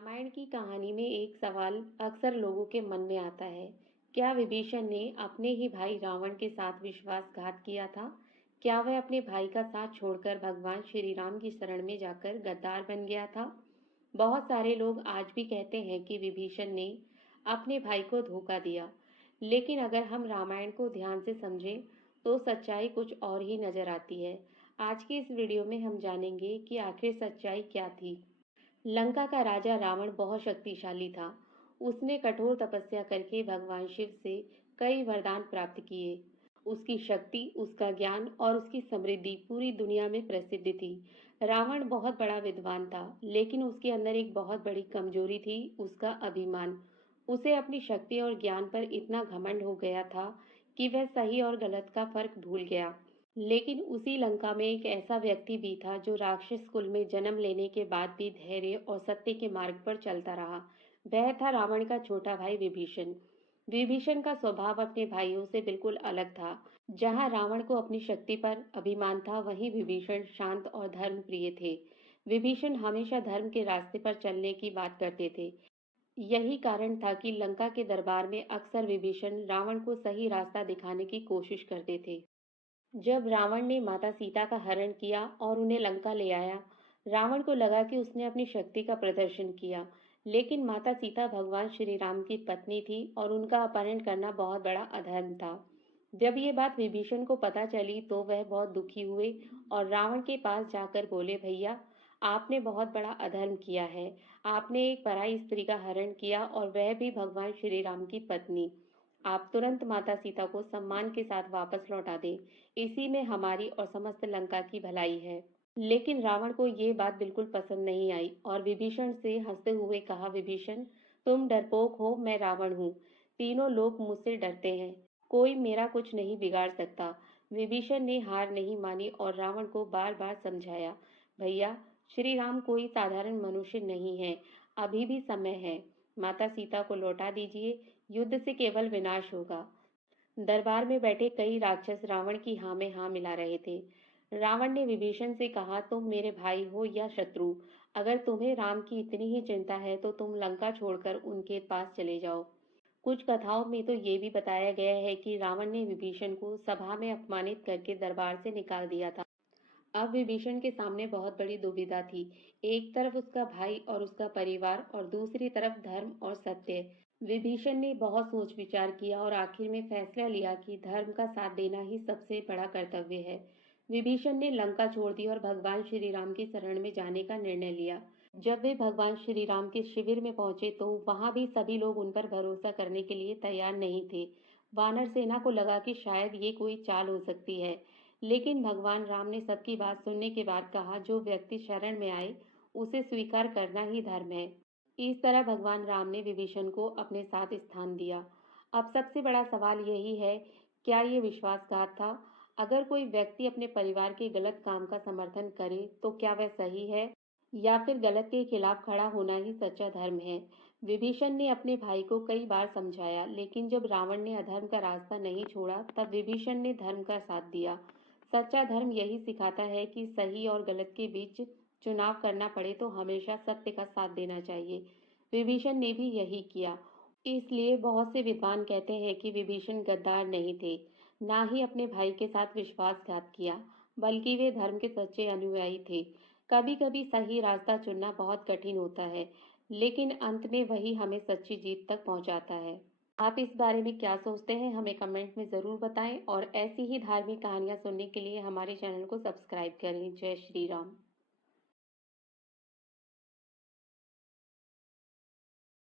रामायण की कहानी में एक सवाल अक्सर लोगों के मन में आता है। क्या विभीषण ने अपने ही भाई रावण के साथ विश्वासघात किया था? क्या वह अपने भाई का साथ छोड़कर भगवान श्री राम की शरण में जाकर गद्दार बन गया था? बहुत सारे लोग आज भी कहते हैं कि विभीषण ने अपने भाई को धोखा दिया, लेकिन अगर हम रामायण को ध्यान से समझें तो सच्चाई कुछ और ही नजर आती है। आज की इस वीडियो में हम जानेंगे कि आखिर सच्चाई क्या थी। लंका का राजा रावण बहुत शक्तिशाली था। उसने कठोर तपस्या करके भगवान शिव से कई वरदान प्राप्त किए। उसकी शक्ति, उसका ज्ञान और उसकी समृद्धि पूरी दुनिया में प्रसिद्ध थी। रावण बहुत बड़ा विद्वान था, लेकिन उसके अंदर एक बहुत बड़ी कमजोरी थी, उसका अभिमान। उसे अपनी शक्ति और ज्ञान पर इतना घमंड हो गया था कि वह सही और गलत का फर्क भूल गया। लेकिन उसी लंका में एक ऐसा व्यक्ति भी था जो राक्षस कुल में जन्म लेने के बाद भी धैर्य और सत्य के मार्ग पर चलता रहा। वह था रावण का छोटा भाई विभीषण। विभीषण का स्वभाव अपने भाइयों से बिल्कुल अलग था। जहां रावण को अपनी शक्ति पर अभिमान था, वहीं विभीषण शांत और धर्म प्रिय थे। विभीषण हमेशा धर्म के रास्ते पर चलने की बात करते थे। यही कारण था कि लंका के दरबार में अक्सर विभीषण रावण को सही रास्ता दिखाने की कोशिश करते थे। जब रावण ने माता सीता का हरण किया और उन्हें लंका ले आया, रावण को लगा कि उसने अपनी शक्ति का प्रदर्शन किया। लेकिन माता सीता भगवान श्री राम की पत्नी थी और उनका अपहरण करना बहुत बड़ा अधर्म था। जब ये बात विभीषण को पता चली तो वह बहुत दुखी हुए और रावण के पास जाकर बोले, भैया, आपने बहुत बड़ा अधर्म किया है। आपने एक पराई स्त्री का हरण किया और वह भी भगवान श्री राम की पत्नी। आप तुरंत माता सीता को सम्मान के साथ वापस लौटा दें। इसी में हमारी और समस्त लंका की भलाई है। लेकिन रावण को ये बात बिल्कुल पसंद नहीं आई और विभीषण से हंसते हुए कहा, विभीषण, तुम डरपोक हो, मैं रावण हूँ। तीनों लोग मुझसे डरते हैं। कोई मेरा कुछ नहीं बिगाड़ सकता। विभीषण ने हार नहीं मानी और रावण को बार बार समझाया, भैया, श्री राम कोई साधारण मनुष्य नहीं है। अभी भी समय है। माता सीता को लौटा दीजिए। युद्ध से केवल विनाश होगा। दरबार में बैठे कई राक्षस रावण की हाँ में हाँ मिला रहे थे। रावण ने विभीषण से कहा, तुम मेरे भाई हो या शत्रु? अगर तुम्हें राम की इतनी ही चिंता है तो तुम लंका छोड़कर उनके पास चले जाओ। कुछ कथाओं में तो ये भी बताया गया है कि रावण ने विभीषण को सभा में अपमानित करके दरबार से निकाल दिया था। अब विभीषण के सामने बहुत बड़ी दुविधा थी। एक तरफ उसका भाई और उसका परिवार और दूसरी तरफ धर्म और सत्य। विभीषण ने बहुत सोच विचार किया और आखिर में फैसला लिया कि धर्म का साथ देना ही सबसे बड़ा कर्तव्य है। विभीषण ने लंका छोड़ दी और भगवान श्री राम की शरण में जाने का निर्णय लिया। जब वे भगवान श्री राम के शिविर में पहुंचे तो वहां भी सभी लोग उन पर भरोसा करने के लिए तैयार नहीं थे। वानर सेना को लगा कि शायद ये कोई चाल हो सकती है, लेकिन भगवान राम ने सबकी बात सुनने के बाद कहा, जो व्यक्ति शरण में आए उसे स्वीकार करना ही धर्म है। इस तरह भगवान राम ने विभीषण को अपने साथ स्थान दिया। अब सबसे बड़ा सवाल यही है, क्या ये विश्वासघात था? अगर कोई व्यक्ति अपने परिवार के गलत काम का समर्थन करे तो क्या वह सही है, या फिर गलत के खिलाफ खड़ा होना ही सच्चा धर्म है? विभीषण ने अपने भाई को कई बार समझाया, लेकिन जब रावण ने अधर्म का रास्ता नहीं छोड़ा तब विभीषण ने धर्म का साथ दिया। सच्चा धर्म यही सिखाता है कि सही और गलत के बीच चुनाव करना पड़े तो हमेशा सत्य का साथ देना चाहिए। विभीषण ने भी यही किया। इसलिए बहुत से विद्वान कहते हैं कि विभीषण गद्दार नहीं थे, ना ही अपने भाई के साथ विश्वासघात किया, बल्कि वे धर्म के सच्चे अनुयायी थे। कभी कभी सही रास्ता चुनना बहुत कठिन होता है, लेकिन अंत में वही हमें सच्ची जीत तक पहुंचाता है। आप इस बारे में क्या सोचते हैं, हमें कमेंट में ज़रूर बताएं और ऐसी ही धार्मिक कहानियां सुनने के लिए हमारे चैनल को सब्सक्राइब करें। जय श्री राम।